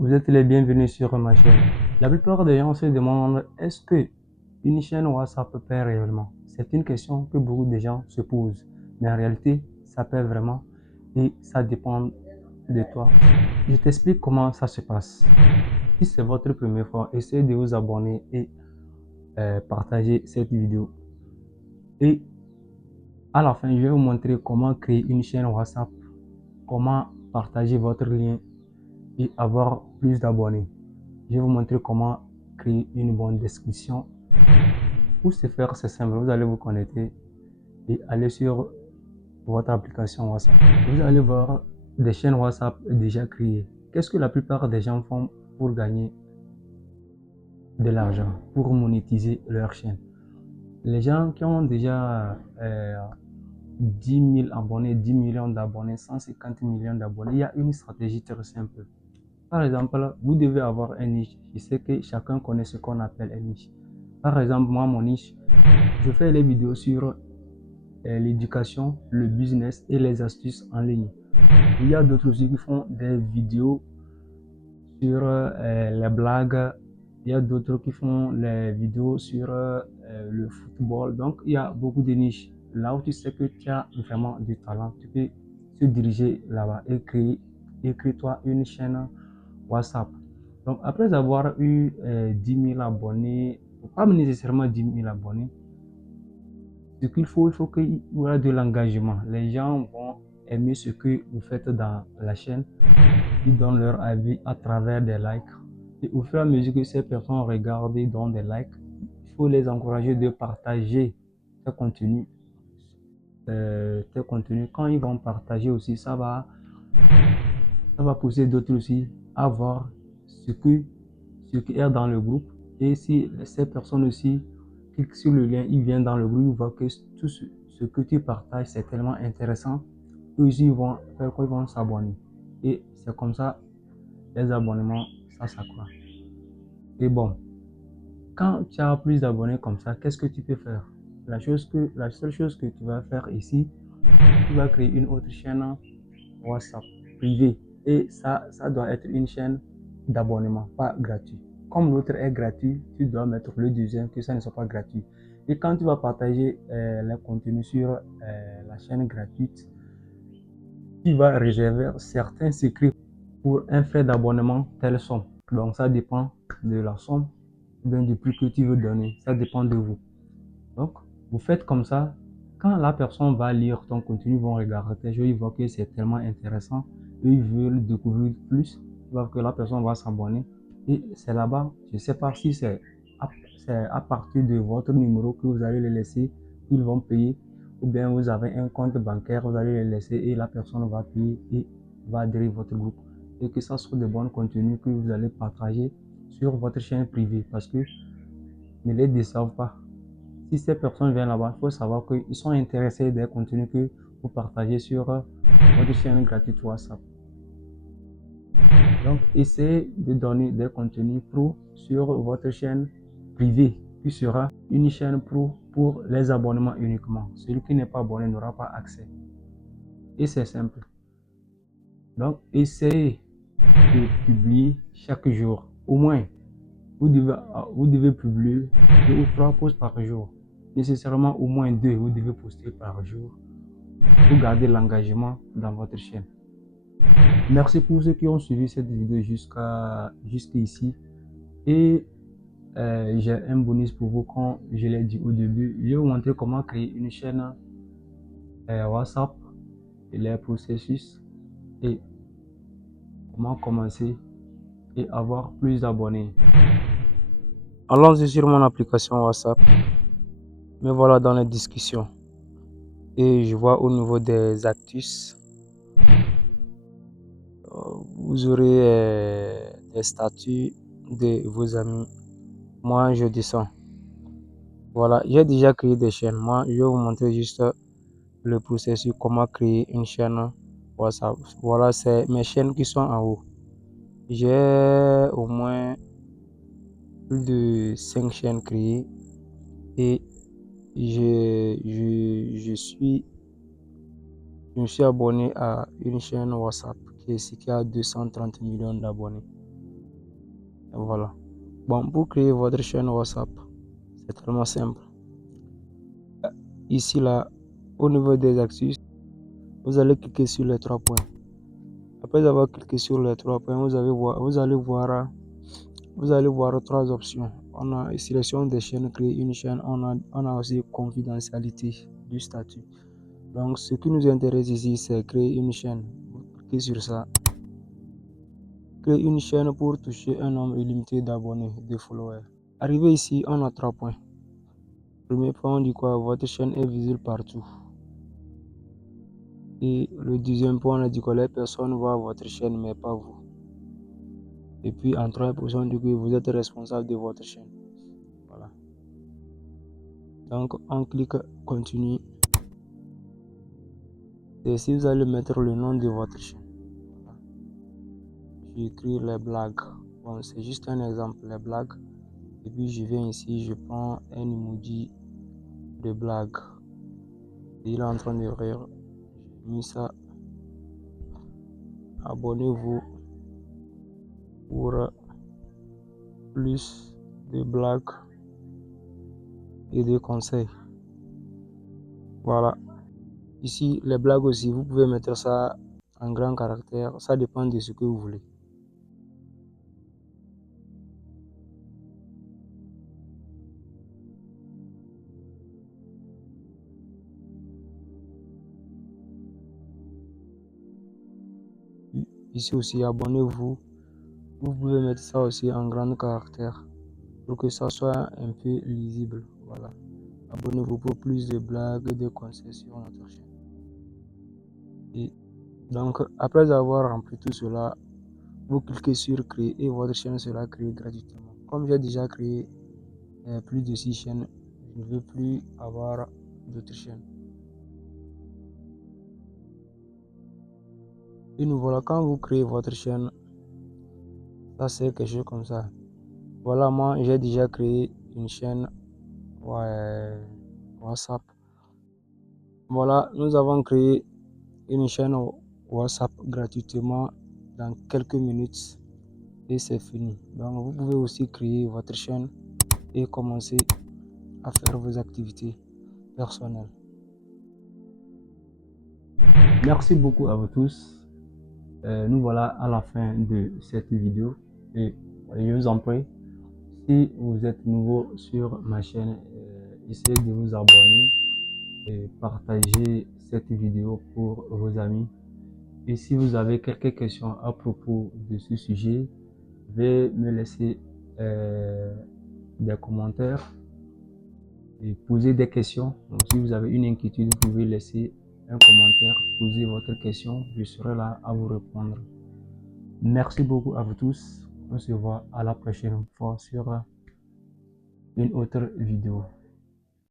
Vous êtes les bienvenus sur ma chaîne. La plupart des gens se demandent est-ce que une chaîne WhatsApp paie réellement? C'est une question que beaucoup de gens se posent. Mais en réalité, ça paie vraiment et ça dépend de toi. Je t'explique comment ça se passe. Si c'est votre première fois, essayez de vous abonner et partager cette vidéo. Et à la fin, je vais vous montrer comment créer une chaîne WhatsApp, comment partager votre lien et avoir plus d'abonnés. Je vais vous montrer comment créer une bonne description. Pour ce faire, c'est simple. Vous allez vous connecter et aller sur votre application WhatsApp. Vous allez voir des chaînes WhatsApp déjà créées. Qu'est-ce que la plupart des gens font pour gagner de l'argent, pour monétiser leur chaîne? Les gens qui ont déjà 10 000 abonnés, 10 millions d'abonnés, 150 millions d'abonnés, il y a une stratégie très simple. Par exemple, vous devez avoir un niche. Je sais que chacun connaît ce qu'on appelle un niche. Par exemple, moi, mon niche, je fais les vidéos sur l'éducation, le business et les astuces en ligne. Il y a d'autres aussi qui font des vidéos sur les blagues. Il y a d'autres qui font les vidéos sur le football. Donc, il y a beaucoup de niches. Là où tu sais que tu as vraiment du talent, tu peux te diriger là-bas et crée-toi une chaîne WhatsApp. Donc, après avoir eu 10 000 abonnés, pas nécessairement 10 000 abonnés, ce qu'il faut, il faut qu'il y ait de l'engagement. Les gens vont aimer ce que vous faites dans la chaîne. Ils donnent leur avis à travers des likes. Et au fur et à mesure que ces personnes regardent et donnent des likes, il faut les encourager de partager tes contenus. Quand ils vont partager aussi, ça va pousser d'autres aussi à voir ce qui est dans le groupe. Et si ces personnes aussi cliquent sur le lien, ils viennent dans le groupe, ils voient que tout ce que tu partages, c'est tellement intéressant. Eux aussi, ils vont faire quoi? Ils vont s'abonner. Et c'est comme ça, les abonnements, ça s'accroît. Et bon, quand tu as plus d'abonnés comme ça, qu'est-ce que tu peux faire? La seule chose que tu vas faire ici, tu vas créer une autre chaîne WhatsApp privée. Et ça doit être une chaîne d'abonnement, pas gratuit. Comme l'autre est gratuit, tu dois mettre le deuxième que ça ne soit pas gratuit. Et quand tu vas partager les contenus sur la chaîne gratuite, tu vas réserver certains secrets pour un frais d'abonnement telle somme. Donc ça dépend de la somme, bien du prix que tu veux donner. Ça dépend de vous. Donc, vous faites comme ça. Quand la personne va lire ton contenu, ils vont regarder tes jeux, ils voient que c'est tellement intéressant, et ils veulent découvrir plus, ils voient que la personne va s'abonner. Et c'est là-bas, je ne sais pas si c'est à partir de votre numéro que vous allez les laisser, ils vont payer, ou bien vous avez un compte bancaire, vous allez les laisser et la personne va payer et va adhérer à votre groupe. Et que ça soit de bons contenus que vous allez partager sur votre chaîne privée parce que ne les décevez pas. Si ces personnes viennent là-bas, il faut savoir qu'ils sont intéressés des contenus que vous partagez sur votre chaîne gratuite WhatsApp. Donc, essayez de donner des contenus pro sur votre chaîne privée, qui sera une chaîne pro pour les abonnements uniquement. Celui qui n'est pas abonné n'aura pas accès. Et c'est simple. Donc, essayez de publier chaque jour. Au moins, vous devez publier 2 ou 3 posts par jour. Nécessairement au moins 2, vous devez poster par jour pour garder l'engagement dans votre chaîne. Merci pour ceux qui ont suivi cette vidéo jusqu'ici. Et j'ai un bonus pour vous quand je l'ai dit au début. Je vais vous montrer comment créer une chaîne WhatsApp et les processus et comment commencer et avoir plus d'abonnés. Allons-y sur mon application WhatsApp. Me voilà dans les discussions. Et je vois au niveau des actus, vous aurez des statuts de vos amis. Moi, je descends. Voilà, j'ai déjà créé des chaînes. Moi, je vais vous montrer juste le processus, comment créer une chaîne WhatsApp. Voilà, c'est mes chaînes qui sont en haut. J'ai au moins plus de 5 chaînes créées et je me suis abonné à une chaîne WhatsApp qui a 230 millions d'abonnés. Voilà. Bon, pour créer votre chaîne WhatsApp, c'est tellement simple. Ici, là, au niveau des actus, vous allez cliquer sur les 3 points. Après avoir cliqué sur les 3 points, vous allez voir 3 options. On a sélection des chaînes, créer une chaîne. On a aussi confidentialité du statut. Donc, ce qui nous intéresse ici, c'est créer une chaîne. Vous cliquez sur ça. Créer une chaîne pour toucher un nombre illimité d'abonnés, de followers. Arrivé ici, on a 3 points. Premier point, on dit quoi? Votre chaîne est visible partout. Et le deuxième point, on a dit que les personnes voient votre chaîne, mais pas vous. Et puis en troisième position, on dit que vous êtes responsable de votre chaîne. Voilà. Donc on clique continue. Et si vous allez mettre le nom de votre chaîne, voilà. J'écris les blagues. Bon, c'est juste un exemple, les blagues. Et puis je viens ici, je prends un emoji de blague. Et il est en train de rire. J'ai mis ça. Abonnez-vous pour plus de blagues et de conseils. Voilà. Ici, les blagues aussi, vous pouvez mettre ça en grand caractère. Ça dépend de ce que vous voulez. Ici aussi, abonnez-vous. Vous pouvez mettre ça aussi en grand caractère pour que ça soit un peu lisible. Voilà. Abonnez-vous pour plus de blagues et de conseils sur notre chaîne. Et donc, après avoir rempli tout cela, vous cliquez sur créer et votre chaîne sera créée gratuitement. Comme j'ai déjà créé plus de 6 chaînes, je ne veux plus avoir d'autres chaînes. Et nous voilà, quand vous créez votre chaîne, ça c'est quelque chose comme ça. Voilà, moi j'ai déjà créé une chaîne WhatsApp. Voilà, nous avons créé une chaîne WhatsApp gratuitement dans quelques minutes et c'est fini. Donc vous pouvez aussi créer votre chaîne et commencer à faire vos activités personnelles. Merci beaucoup à vous tous. Nous voilà à la fin de cette vidéo et je vous en prie, si vous êtes nouveau sur ma chaîne, essayez de vous abonner et partager cette vidéo pour vos amis. Et si vous avez quelques questions à propos de ce sujet, veuillez me laisser des commentaires et poser des questions. Donc, si vous avez une inquiétude, vous pouvez laisser un commentaire, poser votre question, je serai là à vous répondre. Merci beaucoup à vous tous. On se voit à la prochaine fois sur une autre vidéo.